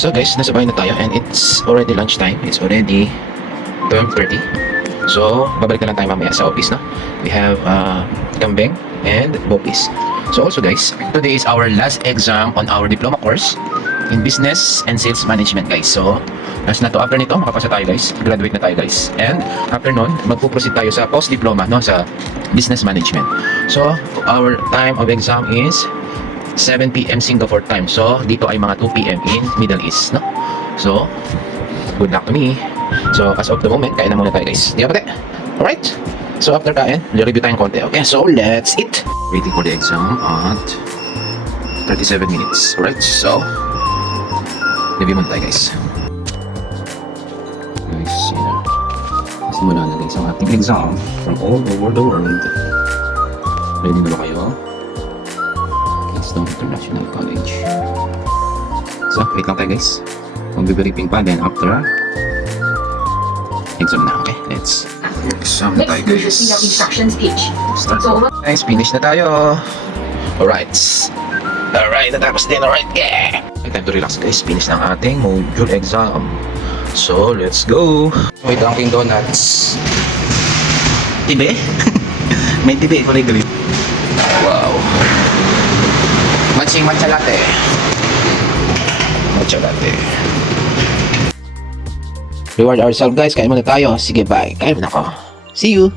So guys, nasa bahay na tayo and it's already lunchtime. It's already 12:30. So, babalik na lang tayo mamaya sa office, no? We have kambing and bopis. So also guys, today is our last exam on our diploma course in business and sales management, guys. So, last na to. After nito, makapasa tayo guys. Graduate na tayo guys. And after nun, magpuproceed tayo sa post-diploma, no? Sa business management. So, our time of exam is 7 p.m. Singapore time. So, dito ay mga 2 p.m. in Middle East, no? So, good luck to me. So, as of the moment, kain na muna tayo, guys. Di ba, pate? Alright? So, after kain, review tayong konti. Okay, so, let's eat. Waiting for the exam at 37 minutes. Alright, so, review muna tayo, guys. Guys, yeah. Simula na, guys, ang ating exam from all over the world. Ready na ba kayo? Keystone International College. So, wait lang tayo, guys. Mag-briefing pa, then after exam na. Okay, let's exam na tayo, guys. Instructions page. Start. So, Guys, finish na tayo. Alright. Alright, natapos din. Alright, yeah. Time to relax, guys. Finish na ang ating module exam. So, let's go. May Dunkin' Donuts. Tibe? May tibe. Kulay green. Wow. Matching matcha latte. Matcha latte. Reward ourselves, guys. Kain muna tayo. Sige, bye. Kain muna ako. See you.